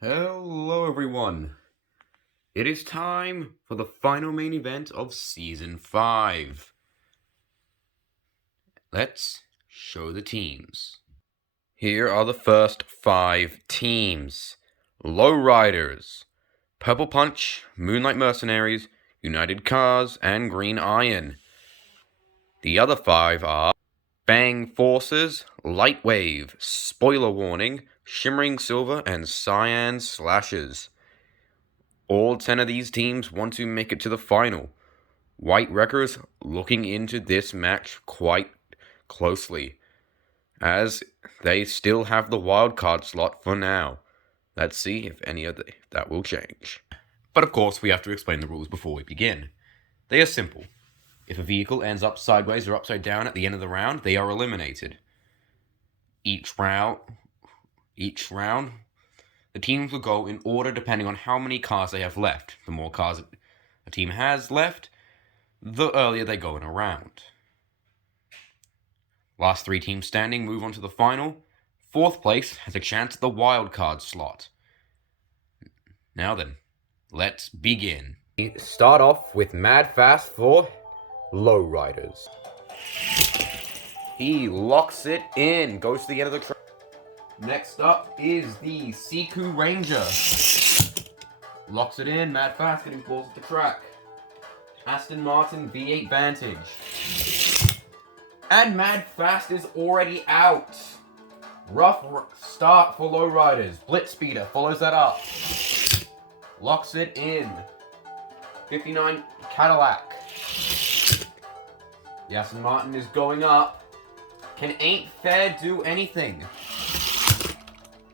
Hello everyone. It is time for the final main event of Season 5. Let's show the teams. Here are the first 5 teams. Lowriders, Purple Punch, Moonlight Mercenaries, United Cars, and Green Iron. The other 5 are Bang Forces, Lightwave, Spoiler Warning, Shimmering Silver, and Cyan Slashes. All 10 of these teams want to make it to the final. White Wreckers looking into this match quite closely, as they still have the wildcard slot for now. Let's see if any of that will change. But of course, we have to explain the rules before we begin. They are simple. If a vehicle ends up sideways or upside down at the end of the round, they are eliminated. Each round, the teams will go in order depending on how many cars they have left. The more cars a team has left, the earlier they go in a round. Last 3 teams standing move on to the final. 4th place has a chance at the wildcard slot. Now then, let's begin. We start off with Mad Fast for Lowriders. He locks it in, goes to the end of the track. Next up is the Siku Ranger. Locks it in, Mad Fast getting balls at the track. Aston Martin V8 Vantage. And Mad Fast is already out. Rough start for Lowriders. Blitzspeeder follows that up. Locks it in. 59 Cadillac. The Aston Martin is going up. Can Ain't Fair do anything?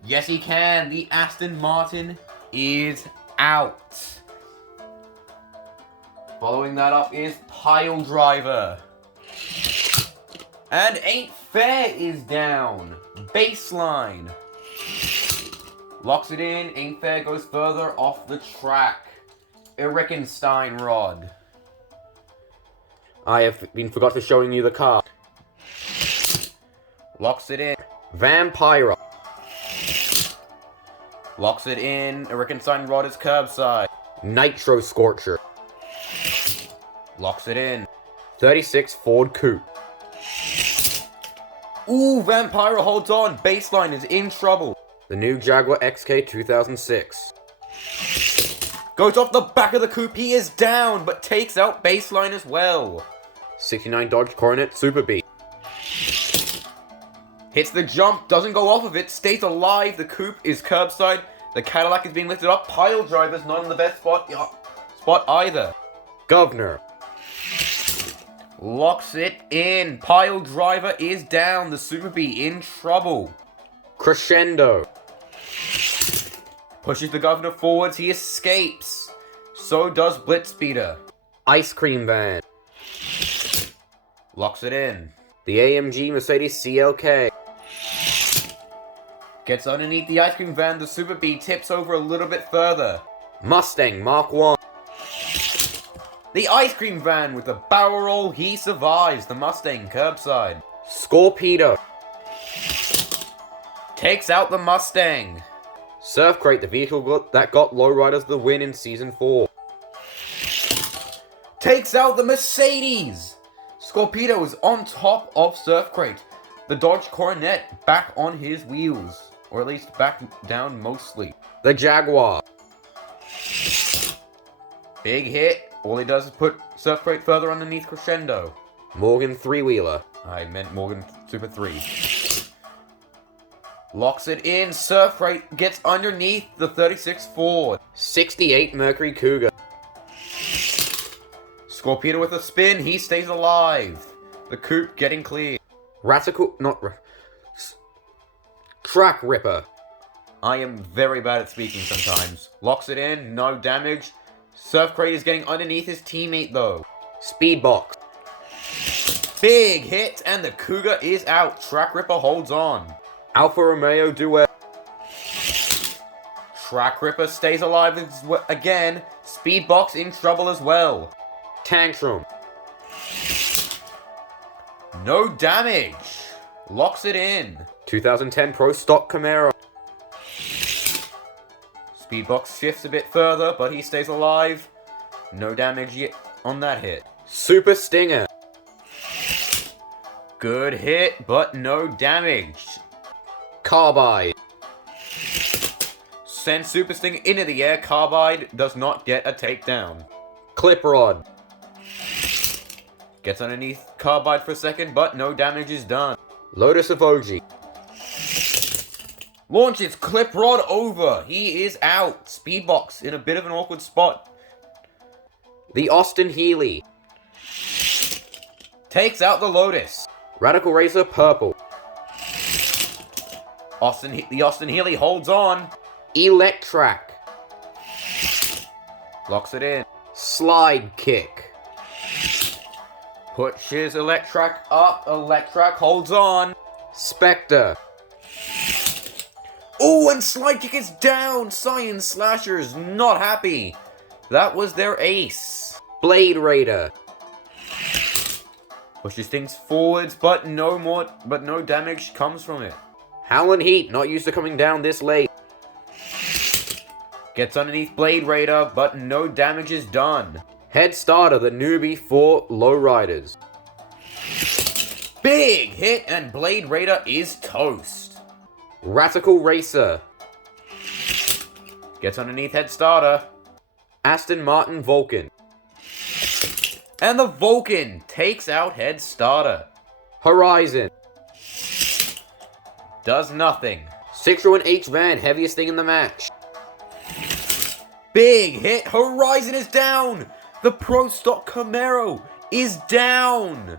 Yes, he can. The Aston Martin is out. Following that up is Pile Driver. And Ain't Fair is down. Baseline. Locks it in. Ain't Fair goes further off the track. Erickenstein Rod. I have been forgot to showing you the car. Locks it in. Vampire. Locks it in. Erickenstein Rod is curbside. Nitro Scorcher. Locks it in. 36 Ford Coupe. Ooh, Vampire holds on. Baseline is in trouble. The new Jaguar XK 2006. Goes off the back of the coupe. He is down, but takes out Baseline as well. 69 Dodge Coronet Super B. Hits the jump, doesn't go off of it, stays alive. The coupe is curbside. The Cadillac is being lifted up. Pile Driver's not in the best spot either. Governor. Locks it in. Pile Driver is down. The Super B in trouble. Crescendo. Pushes the Governor forwards. He escapes. So does Blitzspeeder. Ice Cream Van. Locks it in. The AMG Mercedes CLK. Gets underneath the Ice Cream Van. The Super B tips over a little bit further. Mustang Mark 1. The Ice Cream Van with the barrel roll. He survives. The Mustang curbside. Scorpedo. Takes out the Mustang. Surf Crate, the vehicle that got Lowriders the win in Season 4. Takes out the Mercedes. Scorpedo is on top of Surf Crate. The Dodge Coronet back on his wheels. Or at least back down mostly. The Jaguar. Big hit. All he does is put Surf Crate further underneath Crescendo. Morgan 3-wheeler. I meant Morgan Super 3. Locks it in. Surf Crate gets underneath the 36 Ford. 68 Mercury Cougar. Scorpedo with a spin. He stays alive. The coupe getting clear. Track Ripper. I am very bad at speaking sometimes. Locks it in. No damage. Surf Crate is getting underneath his teammate though. Speedbox. Big hit and the Cougar is out. Track Ripper holds on. Alfa Romeo Duet. Track Ripper stays alive again. Speedbox in trouble as well. Tantrum. No damage. Locks it in. 2010 Pro Stock Camaro. Speedbox shifts a bit further, but he stays alive. No damage yet on that hit. Super Stinger. Good hit, but no damage. Carbide. Sends Super Stinger into the air. Carbide does not get a takedown. Clip Rod. Gets underneath Carbide for a second, but no damage is done. Lotus of Oji. Launches Clip Rod over. He is out. Speedbox in a bit of an awkward spot. The Austin Healy. Takes out the Lotus. Radical Racer Purple. The Austin Healy holds on. Electrack. Locks it in. Slide Kick. Pushes Electrack up. Electrack holds on. Spectre. Oh, and Slide Kick is down. Science Slashers not happy. That was their ace. Blade Raider. Pushes things forwards, but no damage comes from it. Howlin' Heat, not used to coming down this late. Gets underneath Blade Raider, but no damage is done. Head Starter, the newbie for lowriders. Big hit, and Blade Raider is toast. Radical Racer. Gets underneath Head Starter. Aston Martin Vulcan. And the Vulcan takes out Head Starter. Horizon. Does nothing. Citroen H-Van, heaviest thing in the match. Big hit. Horizon is down. The Pro Stock Camaro is down.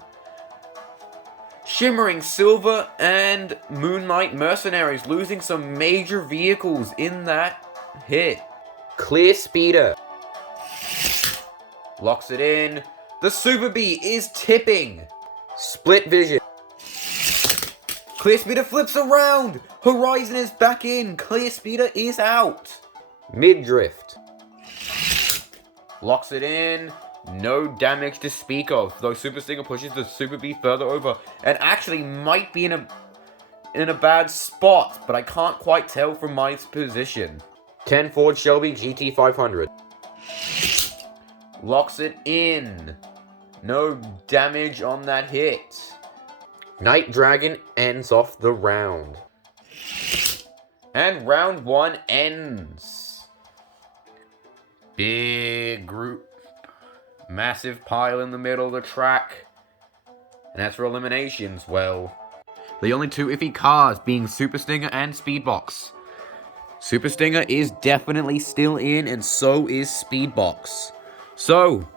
Shimmering Silver and Moonlight Mercenaries losing some major vehicles in that hit. Clear Speeder. Locks it in. The Super Bee is tipping. Split Vision. Clear Speeder flips around. Horizon is back in. Clear Speeder is out. Mid-drift. Locks it in. No damage to speak of, though Super Stinger pushes the Super Bee further over and actually might be in a bad spot, but I can't quite tell from my position. 10 Ford Shelby GT500. Locks it in. No damage on that hit. Night Dragon ends off the round. And round 1 ends. Big group. Massive pile in the middle of the track. And as for eliminations, well, the only two iffy cars being Super Stinger and Speedbox. Super Stinger is definitely still in, and so is Speedbox. So,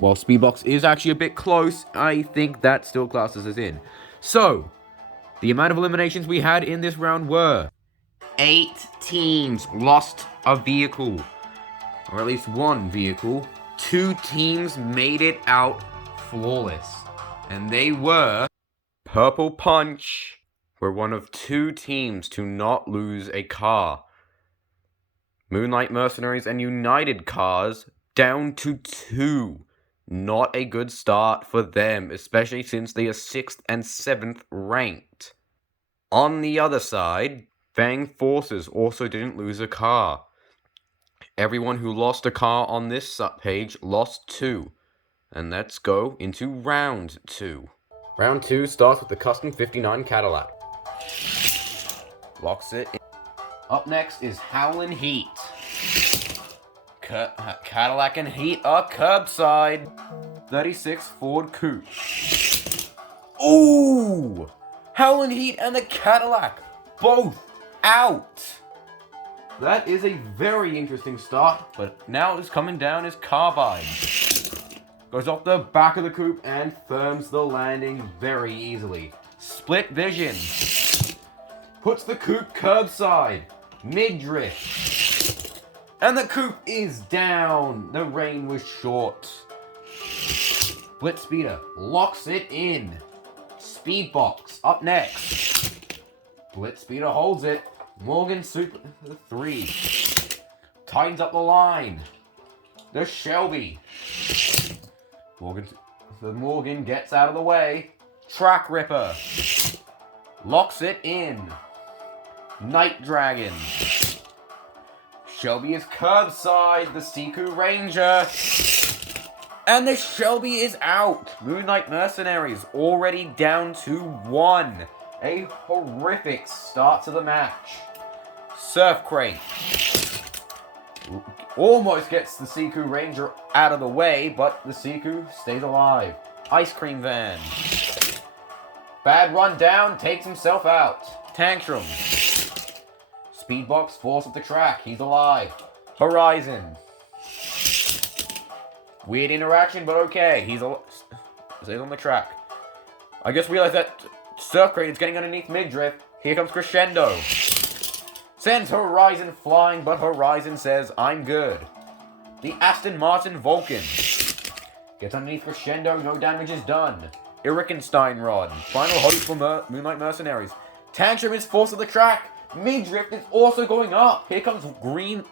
while Speedbox is actually a bit close, I think that still classes as in. So, the amount of eliminations we had in this round were 8 teams lost a vehicle, or at least one vehicle. 2 teams made it out flawless, and they were Purple Punch were one of 2 teams to not lose a car. Moonlight Mercenaries and United Cars down to 2. Not a good start for them, especially since they are 6th and 7th ranked. On the other side, Fang Forces also didn't lose a car. Everyone who lost a car on this page lost 2. And let's go into round 2. Round 2 starts with the Custom 59 Cadillac. Locks it in. Up next is Howlin' Heat. Cadillac and Heat are curbside. 36 Ford Coupe. Ooh! Howlin' Heat and the Cadillac both out. That is a very interesting start, but now it's coming down is Carbide. Goes off the back of the coupe and firms the landing very easily. Split Vision. Puts the coupe curbside. Mid-drift. And the coupe is down. The rain was short. Split Speeder locks it in. Speedbox up next. Split Speeder holds it. Morgan Super 3. Tightens up the line. The Shelby. Morgan gets out of the way. Track Ripper. Locks it in. Night Dragon. Shelby is curbside, the Siku Ranger. And the Shelby is out. Moonlight Mercenaries already down to 1. A horrific start to the match. Surf Crate almost gets the Siku Ranger out of the way, but the Siku stays alive. Ice Cream Van. Bad run down, takes himself out. Tantrum. Speedbox falls off the track, he's alive. Horizon. Weird interaction, but okay, stays on the track. I just realized that Surf Crate is getting underneath midriff. Here comes Crescendo. Sends Horizon flying, but Horizon says, I'm good. The Aston Martin Vulcan. Gets underneath Crescendo, no damage is done. Irkenstein Rod. Final hope for Moonlight Mercenaries. Tantrum is forced to the track. Midriff is also going up. Here comes Green,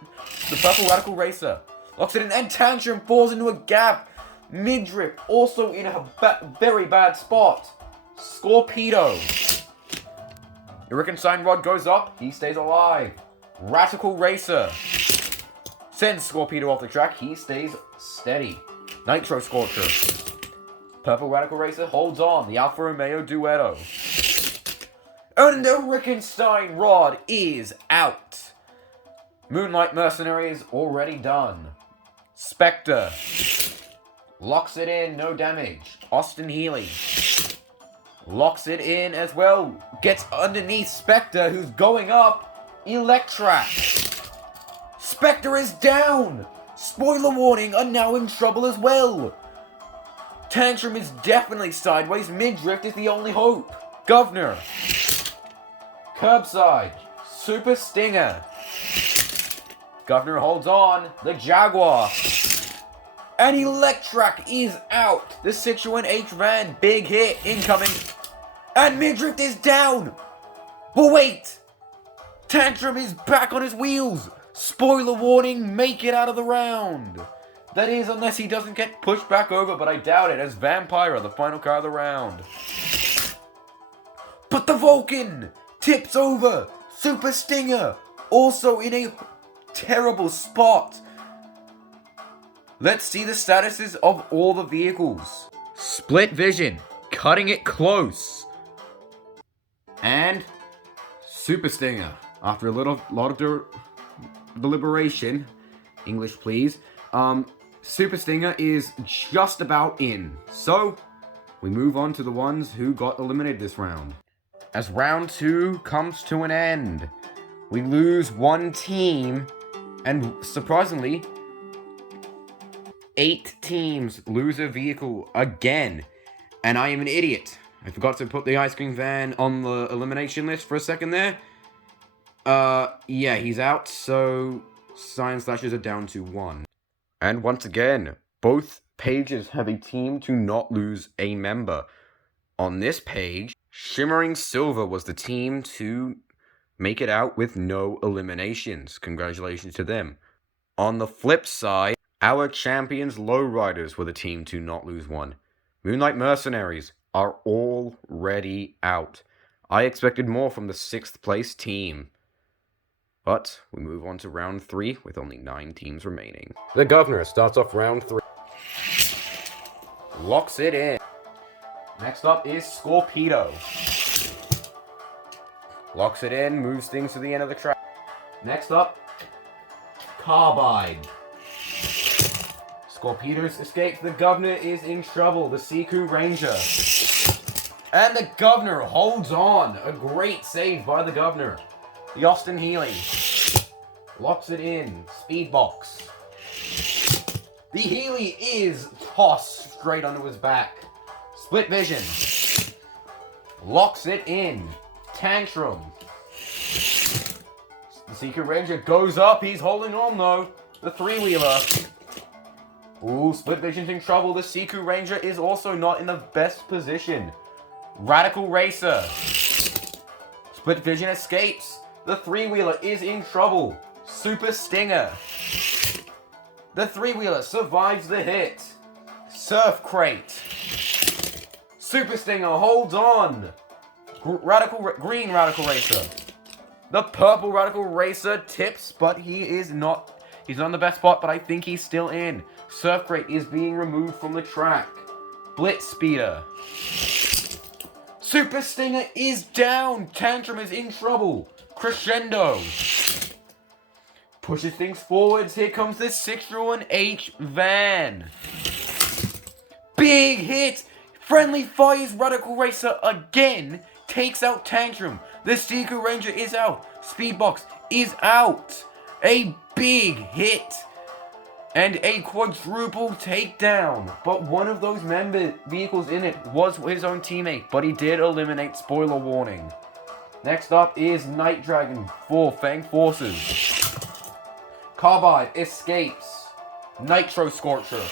the Purple Radical Racer. Locks it in, and Tantrum falls into a gap. Midriff also in a very bad spot. Scorpedo. Irkenstein Rod goes up, he stays alive. Radical Racer sends Scorpedo off the track, he stays steady. Nitro Scorcher. Purple Radical Racer holds on, the Alfa Romeo Duetto. And the Irkenstein Rod is out. Moonlight Mercenary is already done. Spectre locks it in, no damage. Austin Healy locks it in as well. Gets underneath Spectre, who's going up. Electrac. Spectre is down. Spoiler warning, are now in trouble as well. Tantrum is definitely sideways. Midriff is the only hope. Governor. Curbside. Super Stinger. Governor holds on. The Jaguar. And Electrac is out. The Citroen H-Van, big hit, incoming. And Midriff is down. But wait. Tantrum is back on his wheels. Spoiler warning, make it out of the round. That is, unless he doesn't get pushed back over, but I doubt it, as Vampira, the final car of the round. But the Vulcan tips over. Super Stinger, also in a terrible spot. Let's see the statuses of all the vehicles. Split Vision, cutting it close. And Super Stinger, after a lot of deliberation, English please, Super Stinger is just about in. So, we move on to the ones who got eliminated this round. As round 2 comes to an end, we lose one team, and surprisingly, 8 teams lose a vehicle again. And I am an idiot. I forgot to put the Ice Cream Van on the elimination list for a second there. Yeah, he's out, so Science Slashers are down to 1. And once again, both pages have a team to not lose a member. On this page, Shimmering Silver was the team to make it out with no eliminations. Congratulations to them. On the flip side, our champions Lowriders were the team to not lose one. Moonlight Mercenaries are already out. I expected more from the 6th place team. But we move on to round 3 with only 9 teams remaining. The Governor starts off round 3. Locks it in. Next up is Scorpedo. Locks it in, moves things to the end of the track. Next up, Carbide. Scorpedo escapes. The Governor is in trouble. The Siku Ranger. And the Governor holds on. A great save by the Governor. The Austin Healy locks it in. Speedbox. The Healy is tossed straight onto his back. Split Vision locks it in. Tantrum. The Secret Ranger goes up. He's holding on though. The 3-wheeler. Ooh, Split Vision's in trouble. The Siku Ranger is also not in the best position. Radical Racer. Split Vision escapes. The 3-wheeler is in trouble. Super Stinger. The 3-wheeler survives the hit. Surf Crate. Super Stinger holds on. Green Radical Racer. The Purple Radical Racer tips, but he's not in the best spot, but I think he's still in. Surf Crate is being removed from the track. Blitz Speeder. Super Stinger is down. Tantrum is in trouble. Crescendo. Pushes things forwards. Here comes the 601H van. Big hit. Friendly Fire's Radical Racer again takes out Tantrum. The Seeker Ranger is out. Speedbox is out. A big hit. And a quadruple takedown. But one of those member vehicles in it was his own teammate. But he did eliminate. Spoiler warning. Next up is Night Dragon for Fang Forces. Carbide escapes. Nitro Scorcher.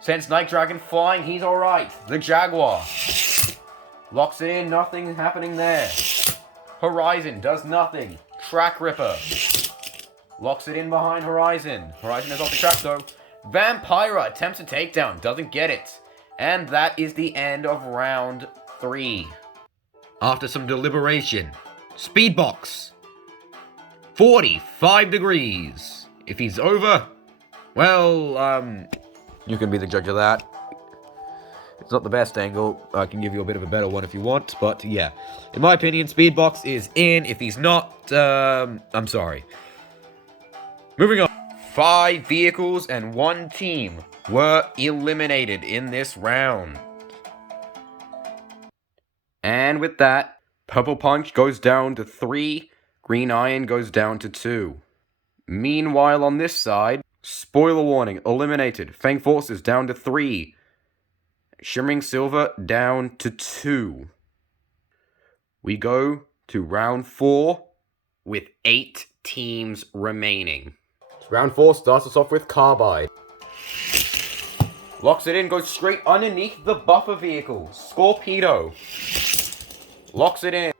Sends Night Dragon flying. He's alright. The Jaguar. Locks it in. Nothing happening there. Horizon does nothing. Track Ripper. Locks it in behind Horizon. Horizon is off the track though. Vampira attempts a takedown. Doesn't get it. And that is the end of round 3. After some deliberation. Speedbox. 45 degrees. If he's over, well, you can be the judge of that. It's not the best angle. I can give you a bit of a better one if you want. But yeah, in my opinion, Speedbox is in. If he's not, I'm sorry. Moving on. 5 vehicles and 1 team were eliminated in this round. And with that, Purple Punch goes down to 3. Green Iron goes down to 2. Meanwhile, on this side, spoiler warning, eliminated. Fang Forces down to 3. Shimmering Silver down to 2. We go to round 4 with 8 teams remaining. Round 4 starts us off with Carbide. Locks it in, goes straight underneath the buffer vehicle. Scorpedo. Locks it in.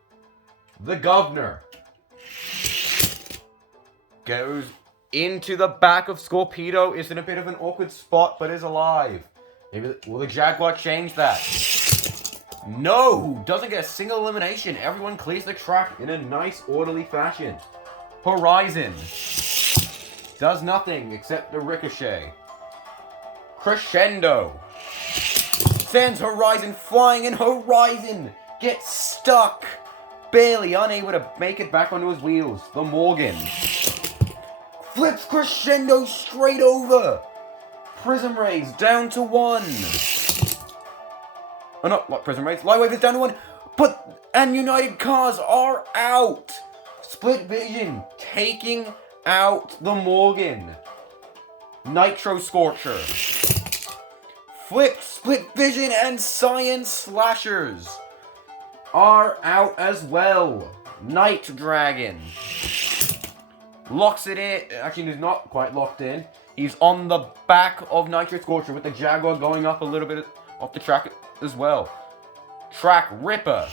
The Governor. Goes into the back of Scorpedo. Is in a bit of an awkward spot, but is alive. Maybe will the Jaguar change that? No! Doesn't get a single elimination. Everyone clears the track in a nice, orderly fashion. Horizon. Does nothing except the ricochet. Crescendo. Sends Horizon flying, and Horizon gets stuck. Barely unable to make it back onto his wheels. The Morgan. Flips Crescendo straight over. Prism Rays down to 1. Oh, not what Prism Rays. Lightwave is down to 1. And United Cars are out. Split Vision taking out the Morgan. Nitro Scorcher. Split Vision and Science Slashers are out as well. Night Dragon. Locks it in. Actually, he's not quite locked in. He's on the back of Nitro Scorcher with the Jaguar going up a little bit off the track as well. Track Ripper.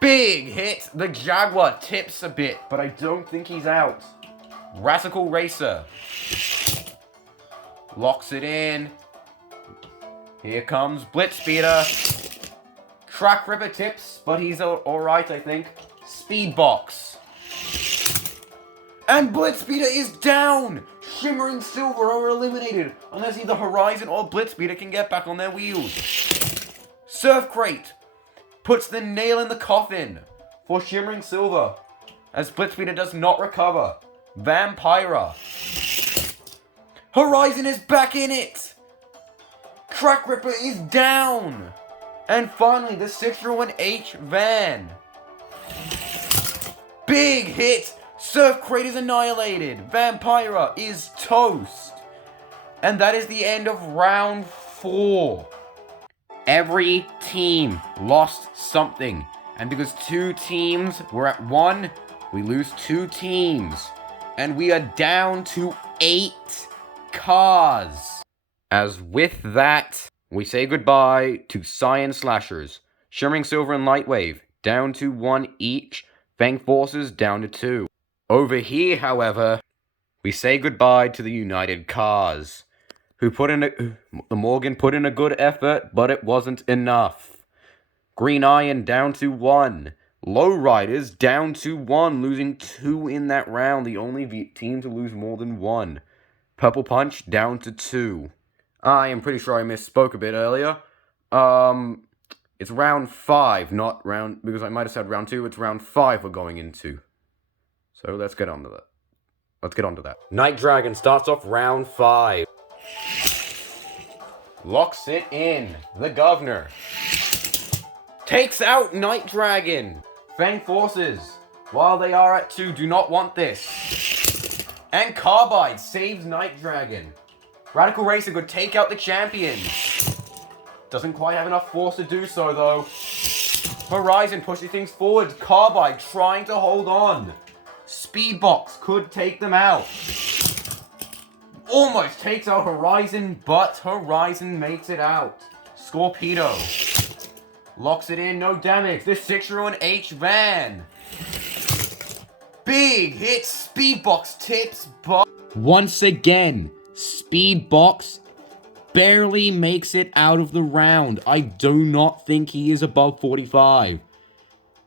Big hit. The Jaguar tips a bit, but I don't think he's out. Radical Racer. Locks it in. Here comes Blitz Speeder. Track Ripper tips, but he's alright, I think. Speedbox. And Blitz Speeder is down! Shimmering Silver are eliminated, unless either Horizon or Blitz Speeder can get back on their wheels. Surf Crate puts the nail in the coffin for Shimmering Silver, as Blitz Speeder does not recover. Vampira. Horizon is back in it! Track Ripper is down! And finally, the 601H van. Big hit! Surf Crate is annihilated. Vampira is toast. And that is the end of round 4. Every team lost something. And because 2 teams were at 1, we lose 2 teams. And we are down to 8 cars. As with that, we say goodbye to Science Slashers. Shimmering Silver and Lightwave down to 1 each. Fang Forces down to 2. Over here, however, we say goodbye to the United Cars, the Morgan put in a good effort, but it wasn't enough. Green Iron down to 1. Lowriders down to 1, losing 2 in that round. The only team to lose more than 1. Purple Punch down to 2. I am pretty sure I misspoke a bit earlier. It's round 5, not round, because I might have said round 2. It's round 5 we're going into. So let's get on to that. Night Dragon starts off round 5. Locks it in. The Governor takes out Night Dragon. Fang Forces, while they are at 2, do not want this. And Carbide saves Night Dragon. Radical Racer could take out the champion. Doesn't quite have enough force to do so, though. Horizon pushes things forward. Carbide trying to hold on. Speedbox could take them out. Almost takes out Horizon, but Horizon makes it out. Scorpedo locks it in, no damage. The 601H van. Big hit. Speedbox tips, but once again, Speedbox barely makes it out of the round. I do not think he is above 45.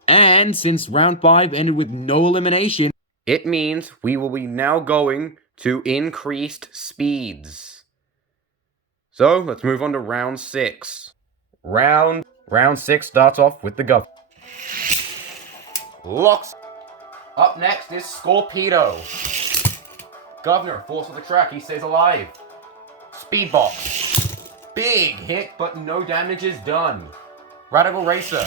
And since round 5 ended with no elimination, it means we will be now going to increased speeds. So let's move on to round 6. Round 6 starts off with the Governor. Locks. Up next is Scorpedo. Governor, force of the track, he stays alive. Speedbox. Big hit, but no damage is done. Radical Racer.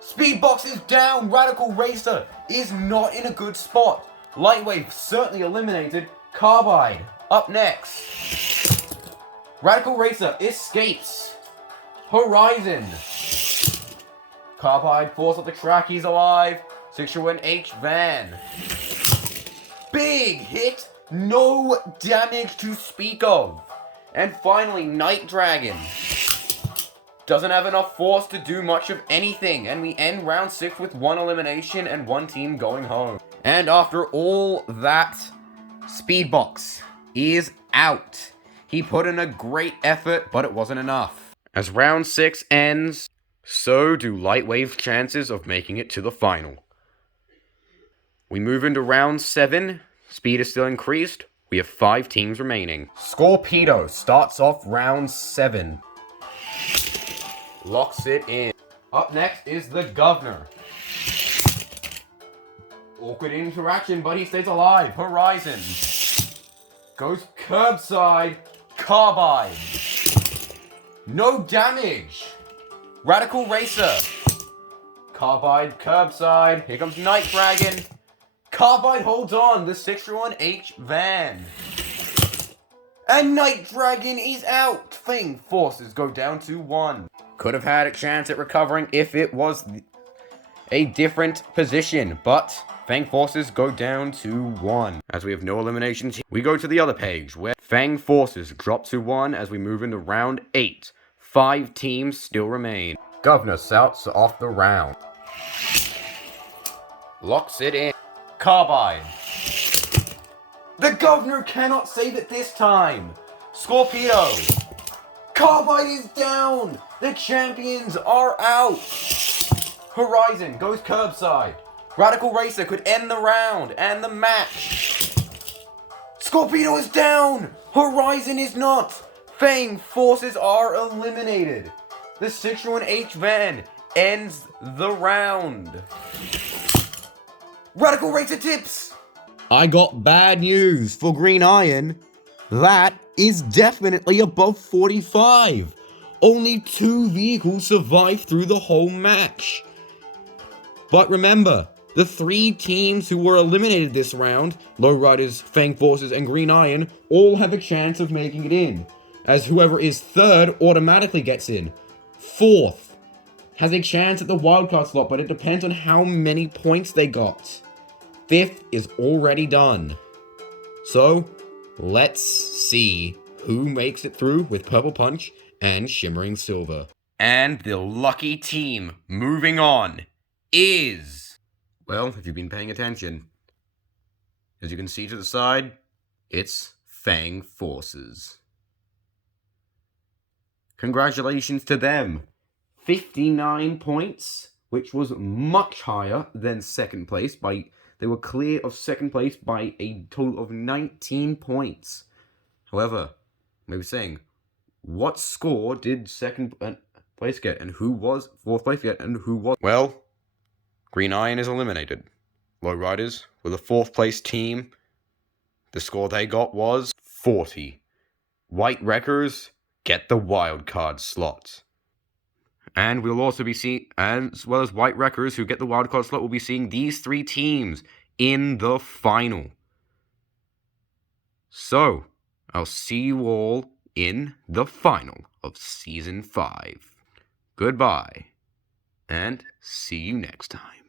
Speedbox is down. Radical Racer is not in a good spot. Lightwave certainly eliminated. Carbide up next. Radical Racer escapes. Horizon. Carbide force of the track, he's alive. 601H van. Big hit, no damage to speak of. And finally, Night Dragon. Doesn't have enough force to do much of anything, and we end round 6 with 1 elimination and 1 team going home. And after all that, Speedbox is out. He put in a great effort, but it wasn't enough. As round 6 ends, so do Lightwave's chances of making it to the final. We move into round 7. Speed is still increased. We have 5 teams remaining. Scorpedo starts off round 7. Locks it in. Up next is the Governor. Awkward interaction, but he stays alive. Horizon. Goes curbside. Carbide. No damage. Radical Racer. Carbide, curbside. Here comes Night Dragon. Carbide holds on. The 601H van. And Night Dragon is out. Fang Forces go down to 1. Could have had a chance at recovering if it was a different position, but Fang Forces go down to 1. As we have no eliminations, we go to the other page, where Fang Forces drop to 1 as we move into round 8. 5 teams still remain. Governor starts off the round. Locks it in. Carbide. The Governor cannot save it this time. Scorpedo. Carbide is down. The champions are out. Horizon goes curbside. Radical Racer could end the round and the match. Scorpedo is down. Horizon is not. Fang Forces are eliminated. The 601H van ends the round. Radical Racer tips. I got bad news for Green Iron. That is definitely above 45. Only 2 vehicles survived through the whole match. But remember, the 3 teams who were eliminated this round, Lowriders, Fang Forces, and Green Iron, all have a chance of making it in, as whoever is 3rd automatically gets in. 4th has a chance at the wildcard slot, but it depends on how many points they got. 5th is already done. So, let's see who makes it through with Purple Punch and Shimmering Silver. And the lucky team moving on is... Well, if you've been paying attention, as you can see to the side, it's Fang Forces. Congratulations to them. 59 points which was much higher than second place. They were clear of second place by a total of 19 points. However, maybe saying, what score did second place get, and who was fourth place get, and who was? Well, Green Iron is eliminated. Lowriders were the fourth place team. The score they got was 40. White Wreckers get the wildcard slot. And we'll also be seeing, as well as White Wreckers who get the wildcard slot, we'll be seeing these three teams in the final. So, I'll see you all in the final of Season 5. Goodbye, and see you next time.